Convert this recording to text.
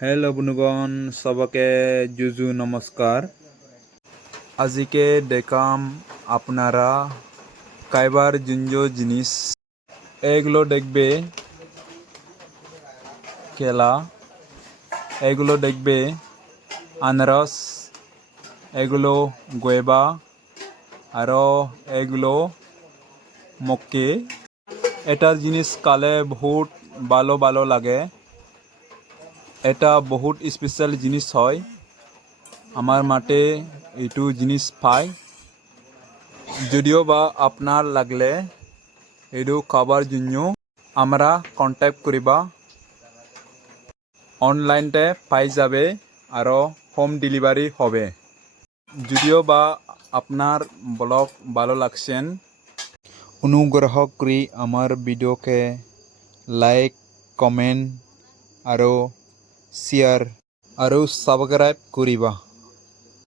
হ্যালো বন্ধুগণ, সবাকে জুজু নমস্কার। আজকে দেখাম আপনারা খাইবার জিঞ্জো জিনিস। এগুলো দেখবে কেলা, এগুলো দেখবে আনারস, এগুলো গোয়েবা, আরও এগুলো মক্কে। এটার জিনিস কালে বহুত ভালো ভালো লাগে। এটা বহুত স্পেশাল জিনিস হয়। আমার মাঠে এইটো জিনিস পায়। যদিও বা আপনার লাগলে এইটো খাবার জন্য আমরা কন্ট্যাক্ট করিবা। অনলাইনতে পাই যাবে আর হোম ডেলিভারি হবে। যদিও বা আপনার ব্লগ ভালো লাগছেন, অনুগ্রহ করে আমার ভিডিওকে লাইক, কমেন্ট আর শেয়ার আর সাবস্ক্রাইব করিবা।